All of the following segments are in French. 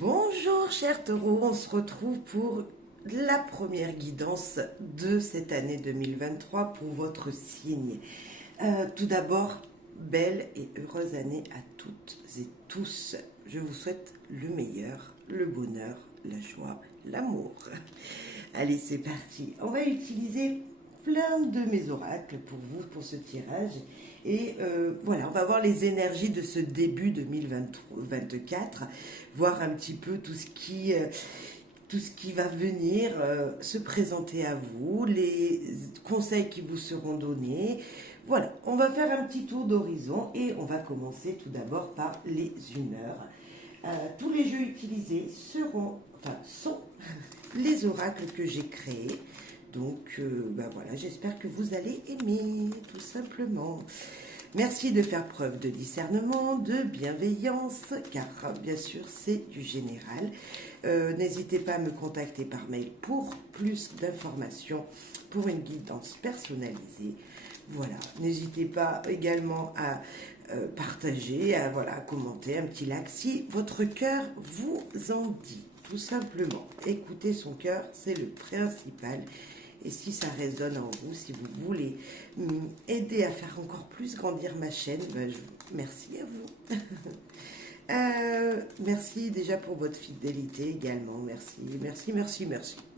Bonjour chers taureaux, on se retrouve pour la première guidance de cette année 2023 pour votre signe. Tout d'abord, belle et heureuse année à toutes et tous. Je vous souhaite le meilleur, le bonheur, la joie, l'amour. Allez, c'est parti. On va utiliser plein de mes oracles pour vous, pour ce tirage. Et voilà, on va voir les énergies de ce début 2024, voir un petit peu tout ce qui va venir se présenter à vous, les conseils qui vous seront donnés. Voilà, on va faire un petit tour d'horizon et on va commencer tout d'abord par les humeurs. Tous les jeux utilisés sont les oracles que j'ai créés. Donc, voilà, j'espère que vous allez aimer, tout simplement. Merci de faire preuve de discernement, de bienveillance, car bien sûr, c'est du général. N'hésitez pas à me contacter par mail pour plus d'informations, pour une guidance personnalisée. Voilà, n'hésitez pas également à partager, à commenter un petit like si votre cœur vous en dit, tout simplement. Écoutez son cœur, c'est le principal. Et si ça résonne en vous, si vous voulez aider à faire encore plus grandir ma chaîne, merci à vous. Merci déjà pour votre fidélité également. Merci.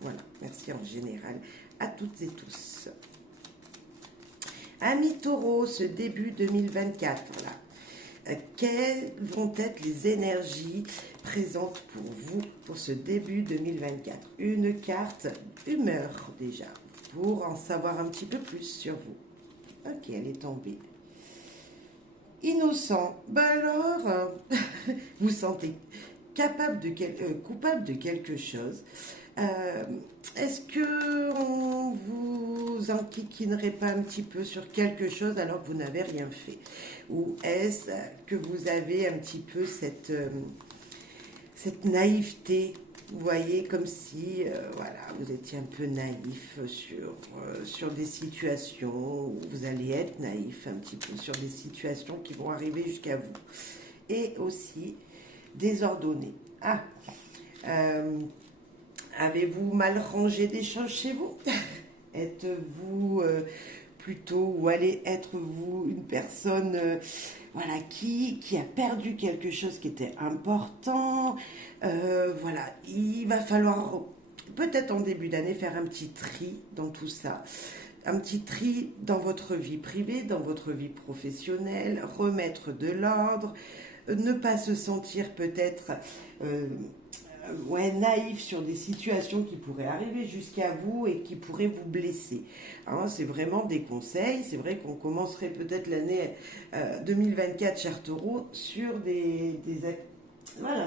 Voilà, merci en général à toutes et tous. Amis taureaux, ce début 2024, voilà. Quelles vont être les énergies présentes pour vous pour ce début 2024? Une carte humeur déjà, pour en savoir un petit peu plus sur vous. Ok, elle est tombée. Innocent, alors, vous sentez coupable de quelque chose. Est-ce que on vous enquiquinerait pas un petit peu sur quelque chose alors que vous n'avez rien fait? Ou est-ce que vous avez un petit peu cette naïveté, vous voyez, comme si vous étiez un peu naïf sur des situations, où vous allez être naïf un petit peu sur des situations qui vont arriver jusqu'à vous. Et aussi désordonné. Avez-vous mal rangé des choses chez vous? Êtes-vous plutôt, ou allez être vous une personne qui a perdu quelque chose qui était important? Il va falloir peut-être en début d'année faire un petit tri dans tout ça. Un petit tri dans votre vie privée, dans votre vie professionnelle, remettre de l'ordre, ne pas se sentir peut-être naïf sur des situations qui pourraient arriver jusqu'à vous et qui pourraient vous blesser. C'est vraiment des conseils. C'est vrai qu'on commencerait peut-être l'année 2024, chers taureaux, sur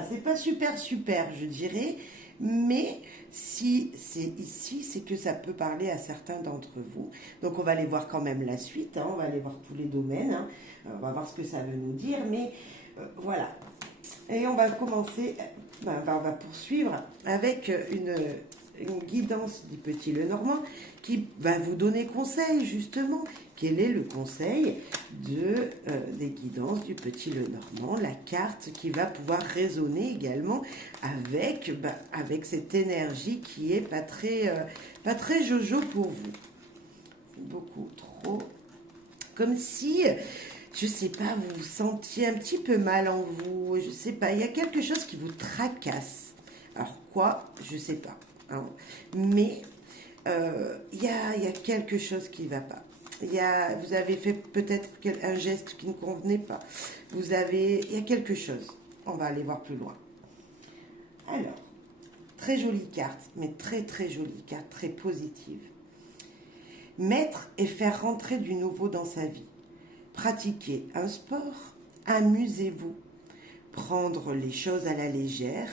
c'est pas super, je dirais. Mais si c'est ici, c'est que ça peut parler à certains d'entre vous. Donc on va aller voir quand même la suite, on va aller voir tous les domaines, on va voir ce que ça veut nous dire, mais voilà. Et on va commencer, on va poursuivre avec une guidance du Petit Lenormand qui va vous donner conseil justement. Quel est le conseil des guidances du Petit Lenormand, la carte qui va pouvoir résonner également avec cette énergie qui est pas très jojo pour vous. Beaucoup trop. Comme si, je sais pas, vous vous sentiez un petit peu mal en vous, je sais pas, il y a quelque chose qui vous tracasse. Alors quoi, je sais pas. Mais il y a quelque chose qui ne va pas. Vous avez fait peut-être un geste qui ne convenait pas. Il y a quelque chose. On va aller voir plus loin. Alors, très jolie carte, mais très très jolie carte, très positive. Mettre et faire rentrer du nouveau dans sa vie. Pratiquer un sport, amusez-vous. Prendre les choses à la légère,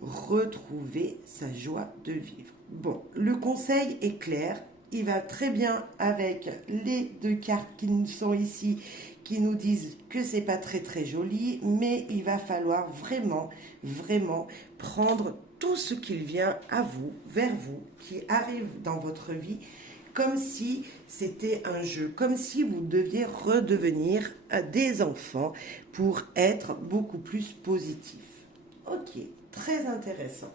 retrouver sa joie de vivre. Bon, le conseil est clair. Il va très bien avec les deux cartes qui sont ici, qui nous disent que c'est pas très très joli, mais il va falloir vraiment, vraiment prendre tout ce qui vient à vous, vers vous, qui arrive dans votre vie, comme si c'était un jeu, comme si vous deviez redevenir des enfants pour être beaucoup plus positif. Ok, très intéressant.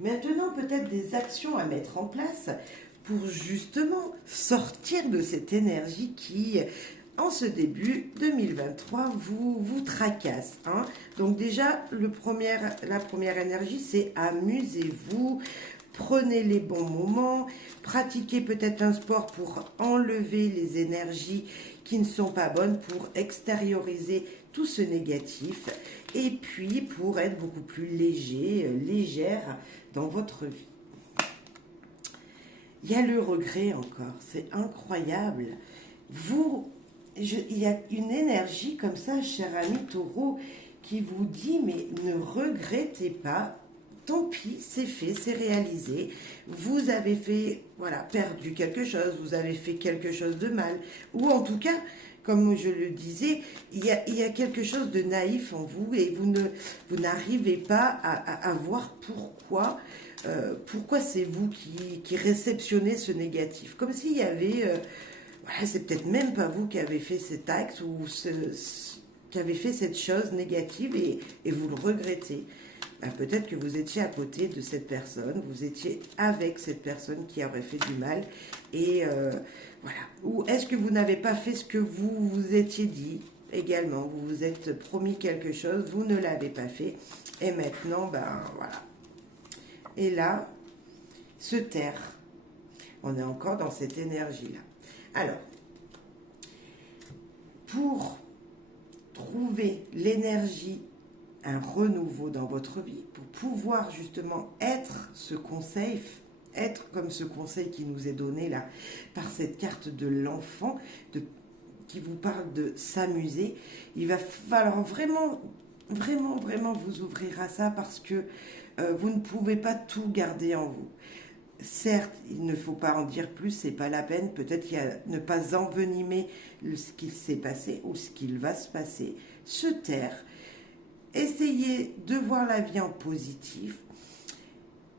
Maintenant, peut-être des actions à mettre en place pour justement sortir de cette énergie qui, en ce début 2023, vous tracasse. Hein. Donc déjà, la première énergie, c'est amusez-vous, prenez les bons moments, pratiquez peut-être un sport pour enlever les énergies qui ne sont pas bonnes, pour extérioriser tout ce négatif, et puis pour être beaucoup plus léger, légère dans votre vie. Il y a le regret encore, c'est incroyable. Il y a une énergie comme ça, cher ami taureau, qui vous dit, mais ne regrettez pas, tant pis, c'est fait, c'est réalisé. Vous avez fait, voilà, perdu quelque chose, vous avez fait quelque chose de mal. Ou en tout cas, comme je le disais, il y a quelque chose de naïf en vous et vous n'arrivez pas à voir pourquoi c'est vous qui réceptionnez ce négatif. Comme s'il y avait, voilà, c'est peut-être même pas vous qui avez fait cet acte ou qui avez fait cette chose négative et vous le regrettez. Peut-être que vous étiez à côté de cette personne, vous étiez avec cette personne qui aurait fait du mal, et voilà. Ou est-ce que vous n'avez pas fait ce que vous vous étiez dit également, vous vous êtes promis quelque chose, vous ne l'avez pas fait, et maintenant, ben voilà. Et là, se taire. On est encore dans cette énergie-là. Alors, pour trouver l'énergie, un renouveau dans votre vie, pour pouvoir justement être ce conseil, être comme ce conseil qui nous est donné là par cette carte de l'enfant qui vous parle de s'amuser, il va falloir vraiment vous ouvrir à ça, parce que vous ne pouvez pas tout garder en vous. Certes, il ne faut pas en dire plus, c'est pas la peine. Peut-être qu'il y a ne pas envenimer ce qu'il s'est passé ou ce qu'il va se passer. Se taire. Essayez de voir la vie en positif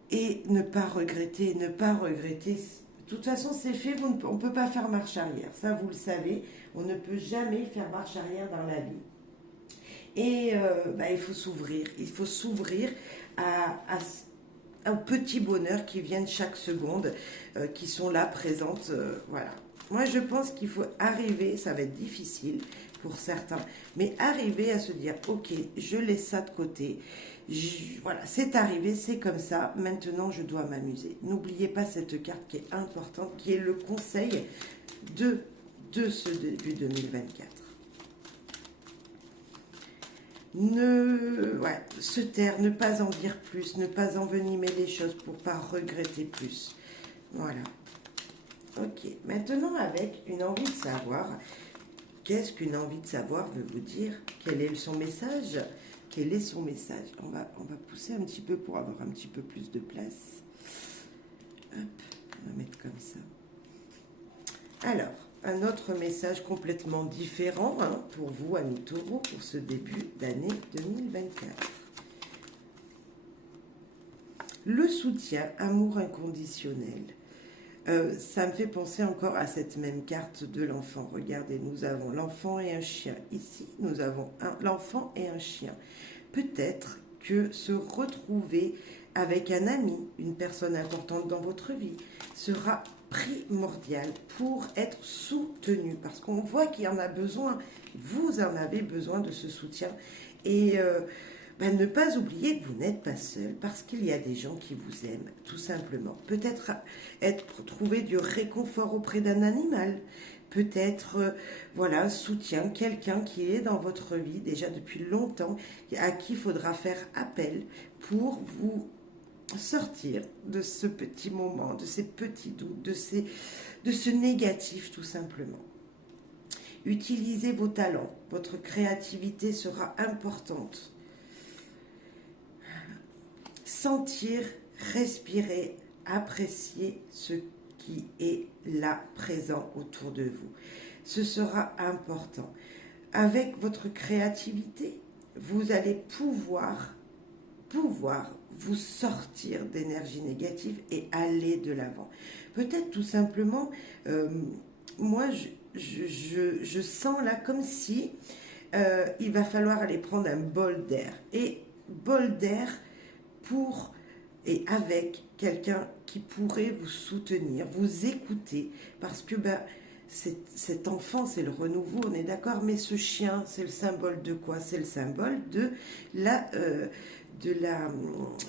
et ne pas regretter, ne pas regretter. De toute façon, c'est fait, on ne peut pas faire marche arrière. Ça, vous le savez, on ne peut jamais faire marche arrière dans la vie. Et il faut s'ouvrir aux petits bonheurs qui viennent chaque seconde, qui sont là, présentes. Voilà. Moi, je pense qu'il faut arriver, ça va être difficile pour certains, mais arriver à se dire, ok, je laisse ça de côté. Voilà, c'est arrivé, c'est comme ça, maintenant je dois m'amuser. N'oubliez pas cette carte qui est importante, qui est le conseil de ce début 2024. Se taire, ne pas en dire plus, ne pas envenimer les choses pour ne pas regretter plus. Voilà. Ok, maintenant avec une envie de savoir, qu'est-ce qu'une envie de savoir veut vous dire? Quel est son message? Quel est son message? On va pousser un petit peu pour avoir un petit peu plus de place. Hop, on va mettre comme ça. Alors, un autre message complètement différent pour vous, amis taureaux, pour ce début d'année 2024. Le soutien, amour inconditionnel. Ça me fait penser encore à cette même carte de l'enfant. Regardez, nous avons l'enfant et un chien. Ici, nous avons l'enfant et un chien. Peut-être que se retrouver avec un ami, une personne importante dans votre vie, sera primordial pour être soutenu, parce qu'on voit qu'il y en a besoin, vous en avez besoin de ce soutien, et ne pas oublier que vous n'êtes pas seul, parce qu'il y a des gens qui vous aiment, tout simplement. Peut-être trouver du réconfort auprès d'un animal, peut-être un soutien, quelqu'un qui est dans votre vie déjà depuis longtemps, à qui il faudra faire appel pour vous sortir de ce petit moment, de ces petits doutes, de ce négatif tout simplement. Utilisez vos talents, votre créativité sera importante. Sentir, respirer, apprécier ce qui est là, présent autour de vous. Ce sera important. Avec votre créativité, vous allez pouvoir vous sortir d'énergie négative et aller de l'avant. Peut-être tout simplement, moi je sens là comme si il va falloir aller prendre un bol d'air. Et bol d'air pour et avec quelqu'un qui pourrait vous soutenir, vous écouter, parce que cet enfant, c'est le renouveau, on est d'accord, mais ce chien, c'est le symbole de quoi? C'est le symbole de la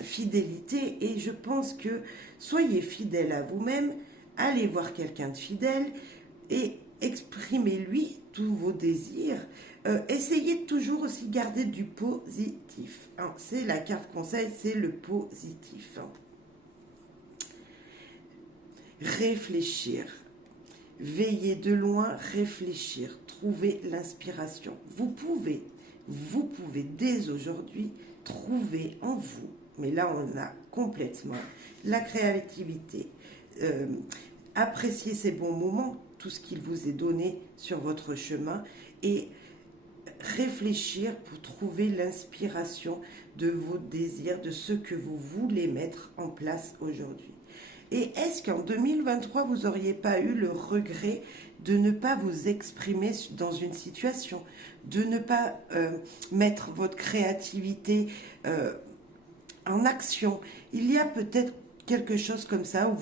fidélité, et je pense que soyez fidèle à vous-même, allez voir quelqu'un de fidèle et exprimez-lui tous vos désirs. Essayez de toujours aussi garder du positif, hein. C'est la carte conseil, c'est le positif, hein. Réfléchir, veillez de loin, réfléchir, trouver l'inspiration. Vous pouvez dès aujourd'hui trouver en vous, mais là on a complètement la créativité, apprécier ces bons moments, tout ce qu'il vous est donné sur votre chemin, et réfléchir pour trouver l'inspiration de vos désirs, de ce que vous voulez mettre en place aujourd'hui. Et est-ce qu'en 2023, vous n'auriez pas eu le regret de ne pas vous exprimer dans une situation, de ne pas mettre votre créativité en action? Il y a peut-être quelque chose comme ça,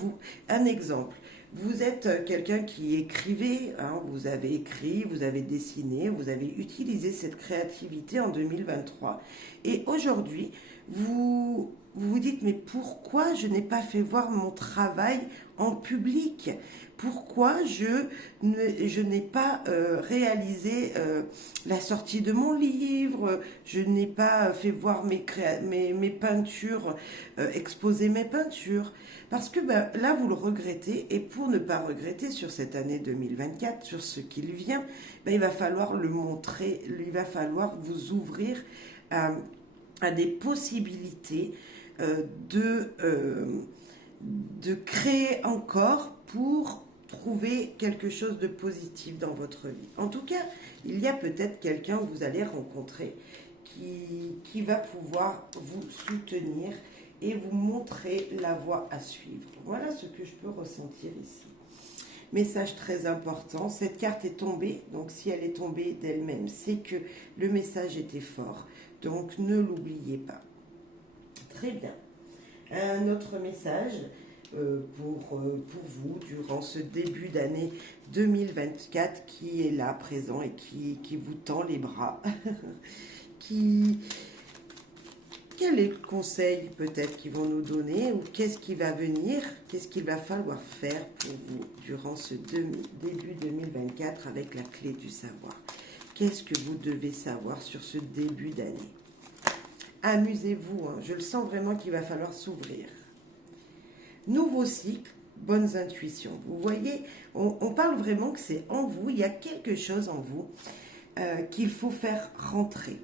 un exemple. Vous êtes quelqu'un qui écrivait, hein, vous avez écrit, vous avez dessiné, vous avez utilisé cette créativité en 2023. Et aujourd'hui, vous dites, mais pourquoi je n'ai pas fait voir mon travail en public? Pourquoi je n'ai pas réalisé la sortie de mon livre? Je n'ai pas fait voir mes peintures, exposer mes peintures? Parce que là, vous le regrettez, et pour ne pas regretter sur cette année 2024, sur ce qu'il vient, il va falloir le montrer, il va falloir vous ouvrir à des possibilités de créer encore pour trouver quelque chose de positif dans votre vie. En tout cas, il y a peut-être quelqu'un que vous allez rencontrer qui va pouvoir vous soutenir et vous montrer la voie à suivre. Voilà ce que je peux ressentir ici. Message très important, cette carte est tombée, donc si elle est tombée d'elle-même, c'est que le message était fort, donc ne l'oubliez pas. Très bien. Un autre message pour vous durant ce début d'année 2024 qui est là, présent, et qui vous tend les bras. Quel est le conseil peut-être qu'ils vont nous donner, ou qu'est-ce qui va venir, qu'est-ce qu'il va falloir faire pour vous durant ce début 2024 avec la clé du savoir? Qu'est-ce que vous devez savoir sur ce début d'année? Amusez-vous, hein, je le sens vraiment qu'il va falloir s'ouvrir. Nouveau cycle, bonnes intuitions. Vous voyez, on parle vraiment que c'est en vous, il y a quelque chose en vous qu'il faut faire rentrer.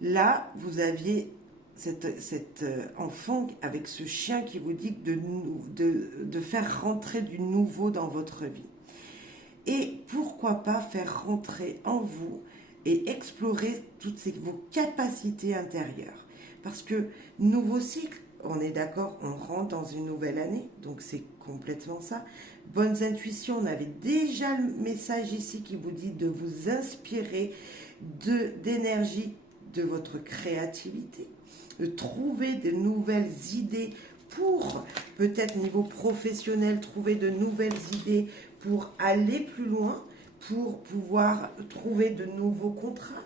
Là, vous aviez cet enfant avec ce chien qui vous dit de faire rentrer du nouveau dans votre vie. Et pourquoi pas faire rentrer en vous et explorer toutes vos capacités intérieures. Parce que nouveau cycle, on est d'accord, on rentre dans une nouvelle année, donc c'est complètement ça. Bonnes intuitions, on avait déjà le message ici qui vous dit de vous inspirer d'énergie de votre créativité, de trouver de nouvelles idées pour, peut-être niveau professionnel, trouver de nouvelles idées pour aller plus loin, pour pouvoir trouver de nouveaux contrats.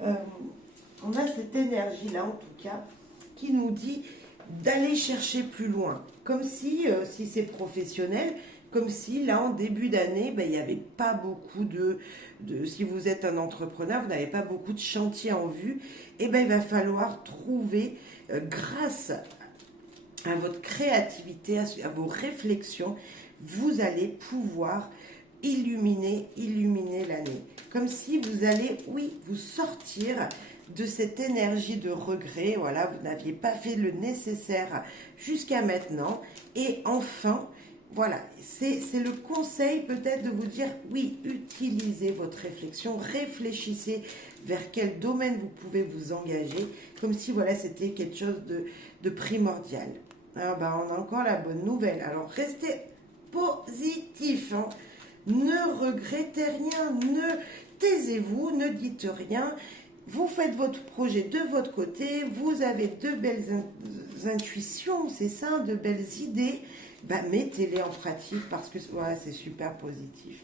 On a cette énergie-là, en tout cas, qui nous dit d'aller chercher plus loin. Comme si c'est professionnel, comme si là, en début d'année, il n'y avait pas beaucoup si vous êtes un entrepreneur, vous n'avez pas beaucoup de chantiers en vue, et il va falloir trouver, grâce à votre créativité, à vos réflexions, vous allez pouvoir illuminer l'année. Comme si vous allez, vous sortir de cette énergie de regret. Voilà, vous n'aviez pas fait le nécessaire jusqu'à maintenant. Et enfin, voilà, c'est le conseil peut-être de vous dire, oui, utilisez votre réflexion, réfléchissez vers quel domaine vous pouvez vous engager, comme si voilà, c'était quelque chose de primordial. Alors, on a encore la bonne nouvelle. Alors, restez positif, hein. Ne regrettez rien, ne taisez-vous, ne dites rien. Vous faites votre projet de votre côté, vous avez de belles intuitions, c'est ça, de belles idées, ben, mettez-les en pratique parce que voilà, c'est super positif.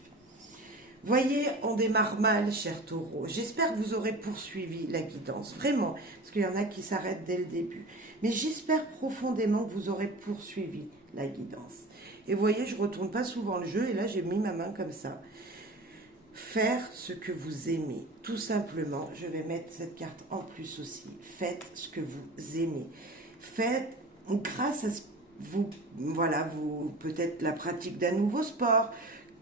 Voyez, on démarre mal, cher taureau. J'espère que vous aurez poursuivi la guidance, vraiment, parce qu'il y en a qui s'arrêtent dès le début. Mais j'espère profondément que vous aurez poursuivi la guidance. Et vous voyez, je ne retourne pas souvent le jeu, et là j'ai mis ma main comme ça. Faire ce que vous aimez, tout simplement. Je vais mettre cette carte en plus aussi. Faites ce que vous aimez. Faites, grâce à vous, voilà, vous peut-être la pratique d'un nouveau sport,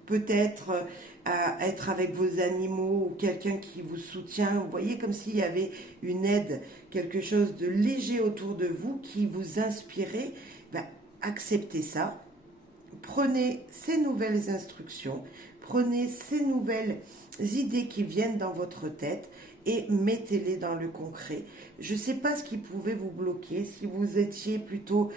peut-être à être avec vos animaux ou quelqu'un qui vous soutient. Vous voyez, comme s'il y avait une aide, quelque chose de léger autour de vous qui vous inspirait. Ben, acceptez ça. Prenez ces nouvelles instructions, prenez ces nouvelles idées qui viennent dans votre tête et mettez-les dans le concret. Je ne sais pas ce qui pouvait vous bloquer, si vous étiez plutôt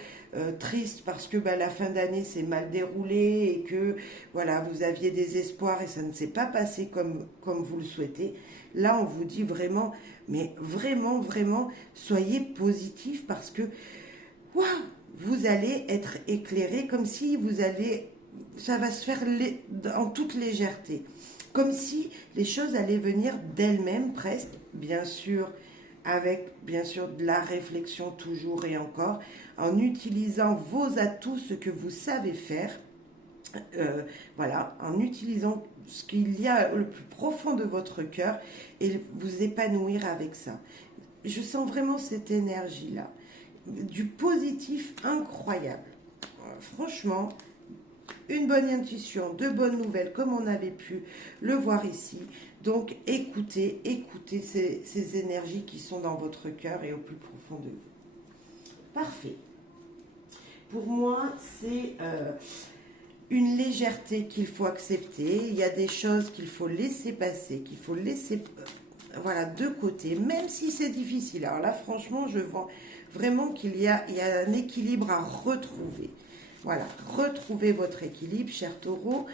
triste parce que la fin d'année s'est mal déroulée et que voilà, vous aviez des espoirs et ça ne s'est pas passé comme vous le souhaitez. Là, on vous dit vraiment, mais vraiment, vraiment, soyez positif parce que waouh, vous allez être éclairé comme si ça va se faire en toute légèreté. Comme si les choses allaient venir d'elles-mêmes presque, bien sûr, avec bien sûr de la réflexion toujours et encore, en utilisant vos atouts, ce que vous savez faire, voilà, en utilisant ce qu'il y a le plus profond de votre cœur et vous épanouir avec ça. Je sens vraiment cette énergie-là, du positif incroyable. Franchement, une bonne intuition, de bonnes nouvelles, comme on avait pu le voir ici. Donc, écoutez ces énergies qui sont dans votre cœur et au plus profond de vous. Parfait. Pour moi, c'est une légèreté qu'il faut accepter. Il y a des choses qu'il faut laisser passer, qu'il faut laisser voilà, de côté, même si c'est difficile. Alors là, franchement, je vois vraiment qu'il y a un équilibre à retrouver. Voilà, retrouvez votre équilibre, cher taureau.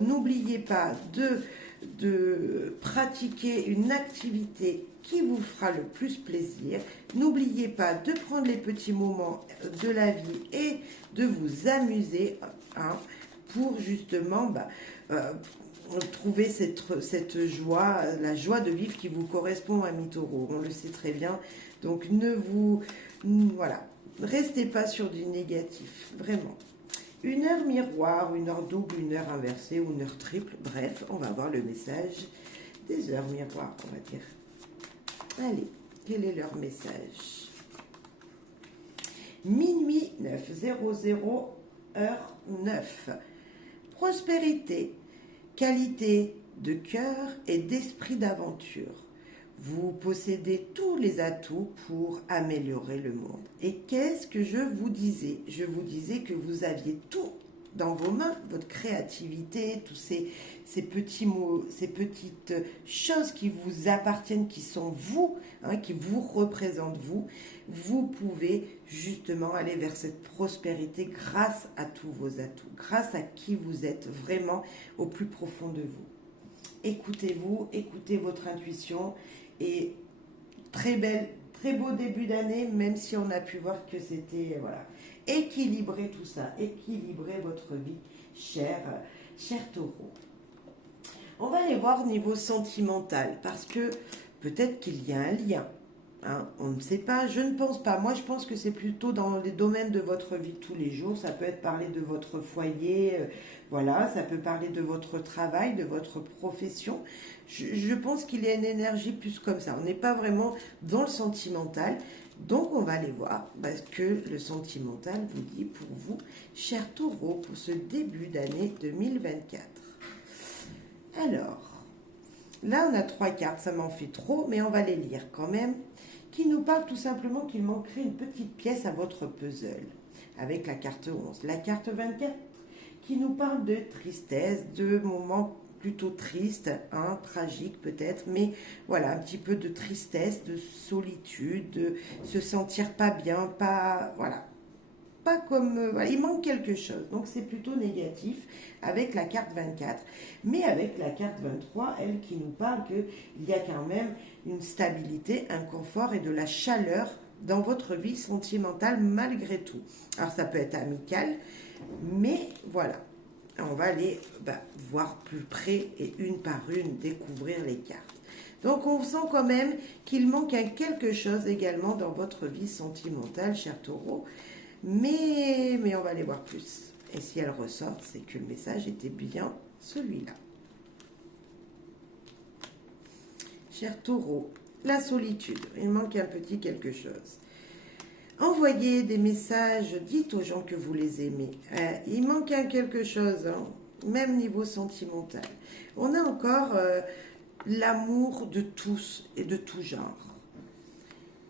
N'oubliez pas de pratiquer une activité qui vous fera le plus plaisir. N'oubliez pas de prendre les petits moments de la vie et de vous amuser pour justement trouver cette joie, la joie de vivre qui vous correspond à mi-taureau. On le sait très bien. Donc voilà. Restez pas sur du négatif, vraiment. Une heure miroir, une heure double, une heure inversée ou une heure triple. Bref, on va voir le message des heures miroirs, on va dire. Allez, quel est leur message? Minuit 9:00, heure 9. Prospérité, qualité de cœur et d'esprit d'aventure. Vous possédez tous les atouts pour améliorer le monde. Et qu'est-ce que je vous disais? Je vous disais que vous aviez tout dans vos mains, votre créativité, tous ces petits mots, ces petites choses qui vous appartiennent, qui sont vous, qui vous représentent vous. Vous pouvez justement aller vers cette prospérité grâce à tous vos atouts, grâce à qui vous êtes vraiment au plus profond de vous. Écoutez-vous, écoutez votre intuition. Et très beau début d'année, même si on a pu voir que c'était, voilà, équilibrer tout ça, équilibrer votre vie, cher taureau. On va aller voir au niveau sentimental, parce que peut-être qu'il y a un lien. On ne sait pas, je ne pense pas. Moi, je pense que c'est plutôt dans les domaines de votre vie de tous les jours. Ça peut être parler de votre foyer, voilà, ça peut parler de votre travail, de votre profession. Je pense qu'il y a une énergie plus comme ça. On n'est pas vraiment dans le sentimental. Donc, on va aller voir parce que le sentimental vous dit pour vous, cher taureau, pour ce début d'année 2024. Alors, là, on a 3 cartes. Ça m'en fait trop, mais on va les lire quand même. Qui nous parle tout simplement qu'il manquerait une petite pièce à votre puzzle, avec la carte 11. La carte 24, qui nous parle de tristesse, de moments plutôt tristes, tragiques peut-être, mais voilà, un petit peu de tristesse, de solitude, de se sentir pas bien, voilà. pas comme... voilà, il manque quelque chose. Donc c'est plutôt négatif avec la carte 24. Mais avec la carte 23, elle qui nous parle qu'il y a quand même une stabilité, un confort et de la chaleur dans votre vie sentimentale malgré tout. Alors ça peut être amical, mais voilà. On va aller voir plus près et une par une découvrir les cartes. Donc on sent quand même qu'il manque quelque chose également dans votre vie sentimentale, cher Taureau. Mais on va aller voir plus. Et si elle ressort, c'est que le message était bien celui-là. Cher Taureau, la solitude. Il manque un petit quelque chose. Envoyez des messages, dites aux gens que vous les aimez. Il manque quelque chose, hein, même niveau sentimental. On a encore l'amour de tous et de tout genre.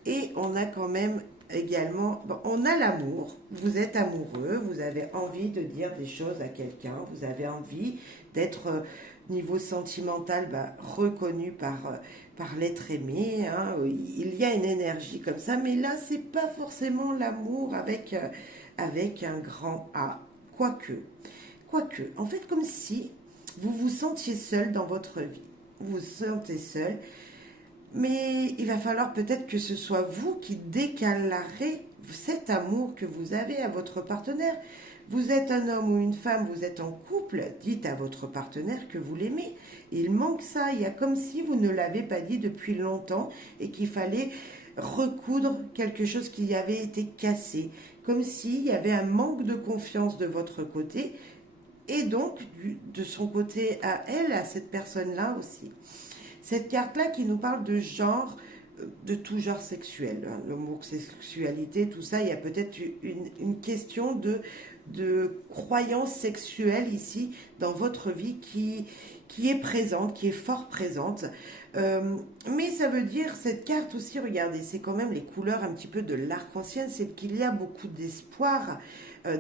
Et on a quand même également, on a l'amour, vous êtes amoureux, vous avez envie de dire des choses à quelqu'un, vous avez envie d'être niveau sentimental reconnu par l'être aimé, hein. Il y a une énergie comme ça, mais là c'est pas forcément l'amour avec un grand A, quoique, en fait comme si vous vous sentiez seul dans votre vie, vous vous sentez seul. Mais il va falloir peut-être que ce soit vous qui décalerez cet amour que vous avez à votre partenaire. Vous êtes un homme ou une femme, vous êtes en couple, dites à votre partenaire que vous l'aimez. Il manque ça, il y a comme si vous ne l'avez pas dit depuis longtemps et qu'il fallait recoudre quelque chose qui avait été cassé. Comme s'il y avait un manque de confiance de votre côté et donc de son côté à elle, à cette personne-là aussi. Cette carte-là qui nous parle de genre, de tout genre sexuel, hein, l'homosexualité, tout ça, il y a peut-être une question de croyance sexuelle ici dans votre vie qui est présente, qui est fort présente. Mais ça veut dire, cette carte aussi, regardez, c'est quand même les couleurs un petit peu de l'arc-en-ciel, c'est qu'il y a beaucoup d'espoir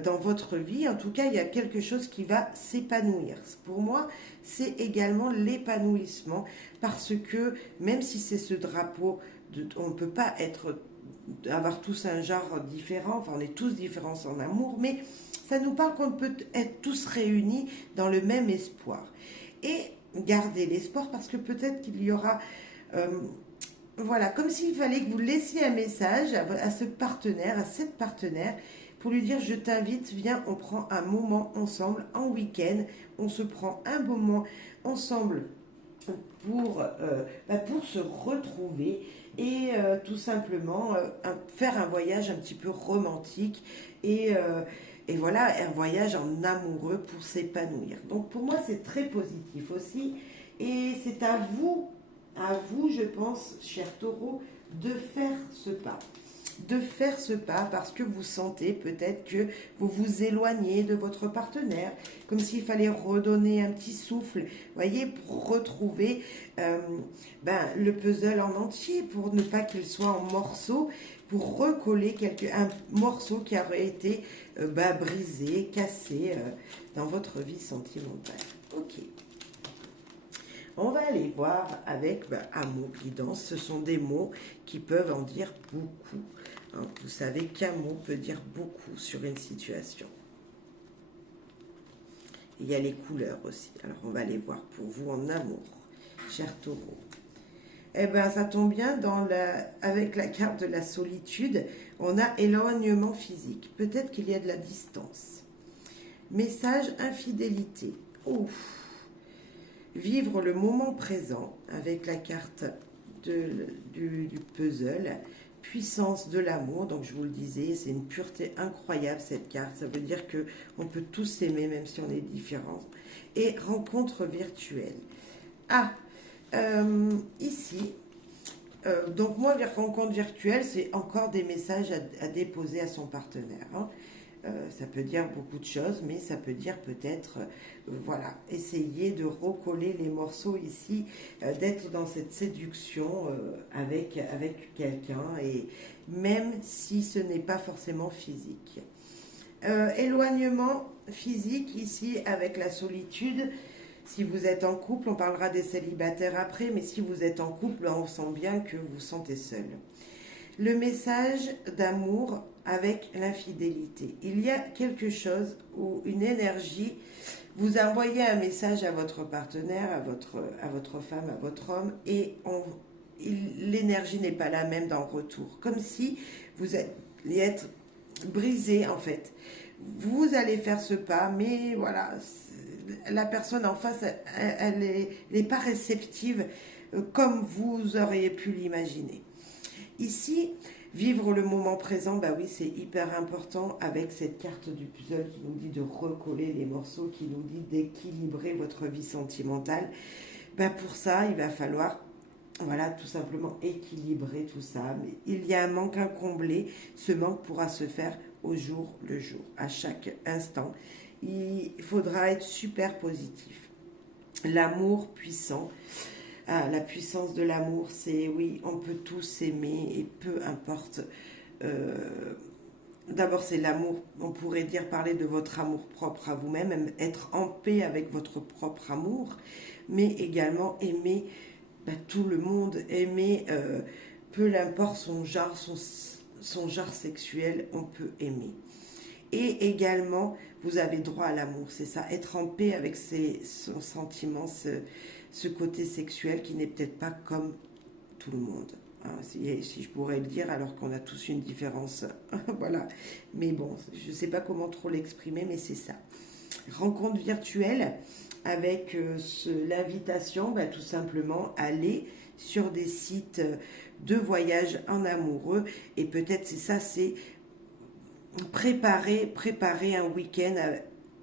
dans votre vie. En tout cas, il y a quelque chose qui va s'épanouir. Pour moi, c'est également l'épanouissement parce que même si c'est ce drapeau, on ne peut pas avoir tous un genre différent, enfin on est tous différents en amour, mais ça nous parle qu'on peut être tous réunis dans le même espoir. Et garder l'espoir parce que peut-être qu'il y aura... voilà, comme s'il fallait que vous laissiez un message à ce partenaire, à cette partenaire, pour lui dire je t'invite, viens, on prend un moment ensemble en week-end, on se prend un moment ensemble pour se retrouver et tout simplement faire un voyage un petit peu romantique et voilà, un voyage en amoureux pour s'épanouir. Donc pour moi c'est très positif aussi et c'est à vous, je pense, cher Taureau, de faire ce pas. Parce que vous sentez peut-être que vous vous éloignez de votre partenaire, comme s'il fallait redonner un petit souffle, voyez, pour retrouver le puzzle en entier, pour ne pas qu'il soit en morceaux, pour recoller un morceau qui aurait été brisé, cassé dans votre vie sentimentale. Ok. On va aller voir avec amour, guidance. Ce sont des mots qui peuvent en dire beaucoup. Hein, vous savez qu'un mot peut dire beaucoup sur une situation. Il y a les couleurs aussi. Alors, on va aller voir pour vous en amour, cher Taureau. Eh bien, ça tombe bien, avec la carte de la solitude, on a éloignement physique. Peut-être qu'il y a de la distance. Message infidélité. Ouf. Vivre le moment présent avec la carte du puzzle, puissance de l'amour, donc je vous le disais, c'est une pureté incroyable cette carte, ça veut dire que on peut tous s'aimer même si on est différents, et rencontre virtuelle. Ici, donc moi, rencontre virtuelle, c'est encore des messages à déposer à son partenaire, hein. Ça peut dire beaucoup de choses, mais ça peut dire peut-être, voilà, essayer de recoller les morceaux ici, d'être dans cette séduction avec quelqu'un, et même si ce n'est pas forcément physique. Éloignement physique ici avec la solitude. Si vous êtes en couple, on parlera des célibataires après, mais si vous êtes en couple, on sent bien que vous vous sentez seul. le message d'amour avec l'infidélité. Il y a quelque chose ou une énergie, vous envoyez un message à votre partenaire, à votre femme, à votre homme, et l'énergie n'est pas la même dans le retour. Comme si vous alliez être brisé en fait. Vous allez faire ce pas, mais voilà, la personne en face, elle n'est pas réceptive comme vous auriez pu l'imaginer. Ici, vivre le moment présent, bah oui, c'est hyper important avec cette carte du puzzle qui nous dit de recoller les morceaux, qui nous dit d'équilibrer votre vie sentimentale. Bah pour ça, il va falloir, voilà, tout simplement équilibrer tout ça. Mais il y a un manque à combler. Ce manque pourra se faire au jour le jour, à chaque instant. Il faudra être super positif. L'amour puissant. Ah, la puissance de l'amour, c'est oui, on peut tous s'aimer et peu importe. D'abord, c'est l'amour, on pourrait dire parler de votre amour propre à vous-même, être en paix avec votre propre amour, mais également aimer tout le monde, aimer, peu importe son genre sexuel, on peut aimer. Et également, vous avez droit à l'amour, c'est ça, être en paix avec son sentiment, ce côté sexuel qui n'est peut-être pas comme tout le monde. Hein, si je pourrais le dire, alors qu'on a tous une différence. Voilà. Mais bon, je ne sais pas comment trop l'exprimer, mais c'est ça. Rencontre virtuelle avec l'invitation, tout simplement, aller sur des sites de voyage en amoureux. Et peut-être c'est ça, c'est préparer un week-end,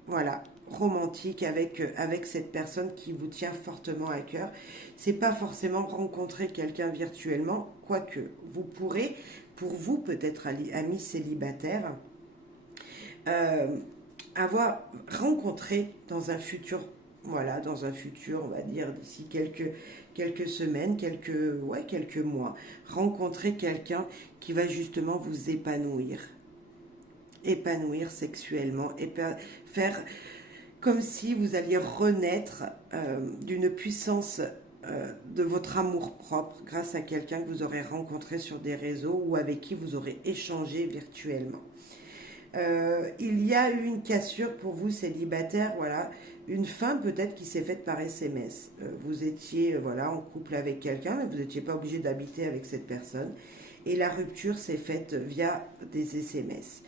voilà, romantique avec cette personne qui vous tient fortement à cœur. C'est pas forcément rencontrer quelqu'un virtuellement, quoique vous pourrez, pour vous peut-être amis célibataires, avoir rencontré dans un futur, voilà, dans un futur, on va dire d'ici quelques semaines, quelques mois, rencontrer quelqu'un qui va justement vous épanouir sexuellement, et faire comme si vous alliez renaître d'une puissance de votre amour propre grâce à quelqu'un que vous aurez rencontré sur des réseaux ou avec qui vous aurez échangé virtuellement. Il y a eu une cassure pour vous célibataire, voilà, une fin peut-être qui s'est faite par SMS. Vous étiez voilà, en couple avec quelqu'un, mais vous n'étiez pas obligé d'habiter avec cette personne. Et la rupture s'est faite via des SMS.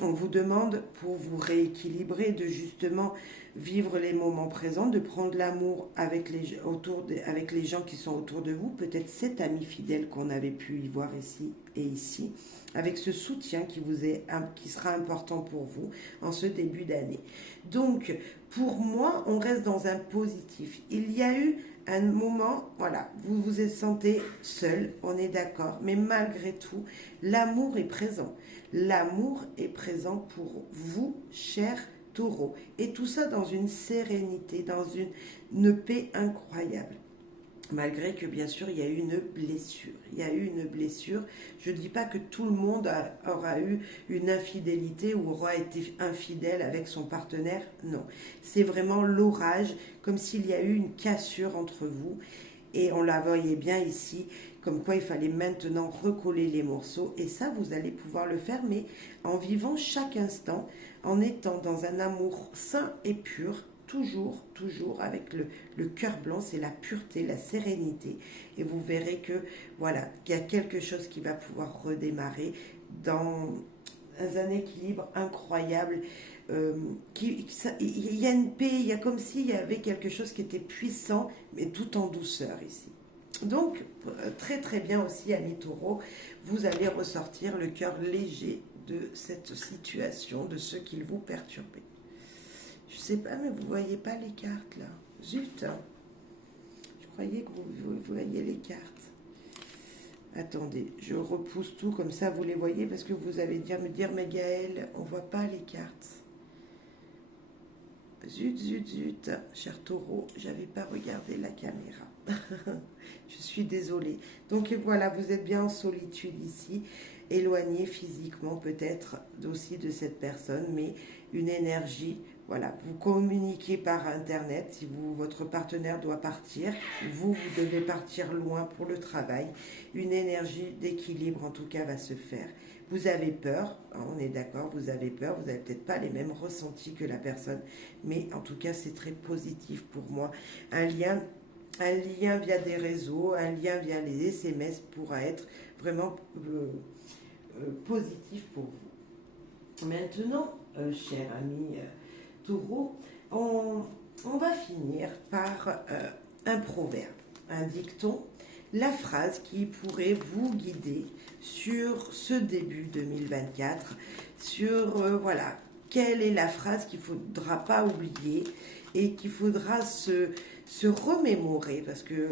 On vous demande, pour vous rééquilibrer, de justement vivre les moments présents, de prendre l'amour avec les gens qui sont autour de vous, peut-être cet ami fidèle qu'on avait pu y voir ici et ici, avec ce soutien qui sera important pour vous en ce début d'année. Donc, pour moi, on reste dans un positif. Il y a eu un moment, voilà, vous vous sentez seul, on est d'accord, mais malgré tout, l'amour est présent. L'amour est présent pour vous, cher Taureau. Et tout ça dans une sérénité, dans une paix incroyable. Malgré que, bien sûr, il y a eu une blessure. Il y a eu une blessure. Je ne dis pas que tout le monde aura eu une infidélité ou aura été infidèle avec son partenaire. Non. C'est vraiment l'orage, comme s'il y a eu une cassure entre vous. Et on la voyait bien ici, comme quoi il fallait maintenant recoller les morceaux. Et ça, vous allez pouvoir le faire, mais en vivant chaque instant, en étant dans un amour sain et pur, toujours avec le cœur blanc, c'est la pureté, la sérénité. Et vous verrez que, voilà, qu'il y a quelque chose qui va pouvoir redémarrer dans un équilibre incroyable. Il y a une paix, il y a comme s'il y avait quelque chose qui était puissant, mais tout en douceur ici. Donc, très très bien aussi, amis taureaux, vous allez ressortir le cœur léger de cette situation, de ce qui vous perturbait. Je sais pas, mais vous voyez pas les cartes là. Zut, hein. Je croyais que vous voyez les cartes. Attendez, je repousse tout, comme ça vous les voyez, parce que vous allez me dire, mais Gaëlle, on voit pas les cartes. Zut, cher taureau, j'avais pas regardé la caméra. Je suis désolée. Donc voilà, vous êtes bien en solitude ici, éloigné physiquement peut-être aussi de cette personne, mais une énergie, voilà, vous communiquez par Internet, si votre partenaire doit partir, vous devez partir loin pour le travail, une énergie d'équilibre en tout cas va se faire. Vous avez peur, hein, on est d'accord, vous avez peur, vous n'avez peut-être pas les mêmes ressentis que la personne, mais en tout cas c'est très positif pour moi. Un lien un lien via des réseaux, un lien via les SMS pourra être vraiment positif pour vous. Maintenant, cher ami Taureau, on va finir par un proverbe, un dicton, la phrase qui pourrait vous guider sur ce début 2024, sur, voilà, quelle est la phrase qu'il ne faudra pas oublier et qu'il faudra se remémorer parce que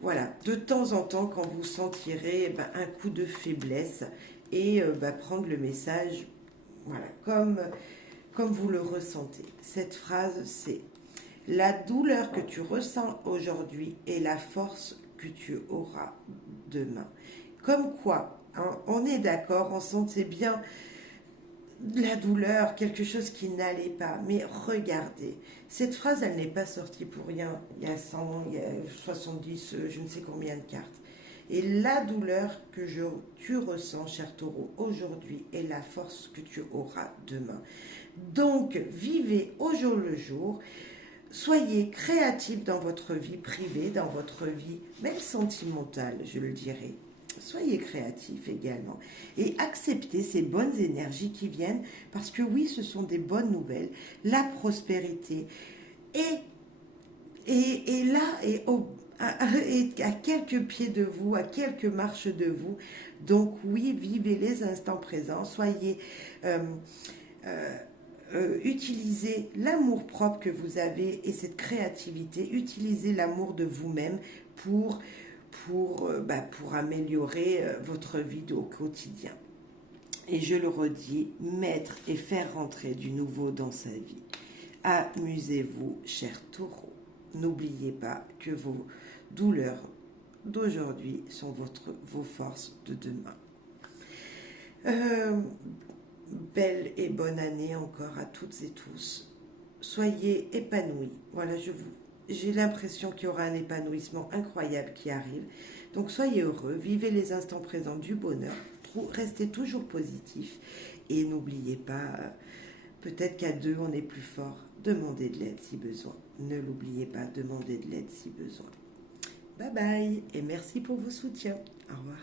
voilà, de temps en temps quand vous sentirez un coup de faiblesse et prendre le message voilà, comme vous le ressentez. Cette phrase c'est la douleur que tu ressens aujourd'hui est la force que tu auras demain. Comme quoi, hein, on est d'accord, on sentait bien la douleur, quelque chose qui n'allait pas. Mais regardez, cette phrase, elle n'est pas sortie pour rien. Il y a 100, il y a 70, je ne sais combien de cartes. Et la douleur que tu ressens, cher taureau, aujourd'hui est la force que tu auras demain. Donc, vivez au jour le jour. Soyez créatif dans votre vie privée, dans votre vie même sentimentale, je le dirais. Soyez créatif également et acceptez ces bonnes énergies qui viennent parce que oui, ce sont des bonnes nouvelles. La prospérité est là et à quelques pieds de vous, à quelques marches de vous. Donc oui, vivez les instants présents, soyez... euh, euh, utilisez l'amour-propre que vous avez et cette créativité, utilisez l'amour de vous-même pour améliorer votre vie au quotidien. Et je le redis, mettre et faire rentrer du nouveau dans sa vie. Amusez-vous, cher taureau. N'oubliez pas que vos douleurs d'aujourd'hui sont vos forces de demain. Belle et bonne année encore à toutes et tous. Soyez épanouis. Voilà, j'ai l'impression qu'il y aura un épanouissement incroyable qui arrive. Donc soyez heureux, vivez les instants présents du bonheur, restez toujours positif et n'oubliez pas, peut-être qu'à deux on est plus fort. Demandez de l'aide si besoin. Ne l'oubliez pas, demandez de l'aide si besoin. Bye bye et merci pour vos soutiens. Au revoir.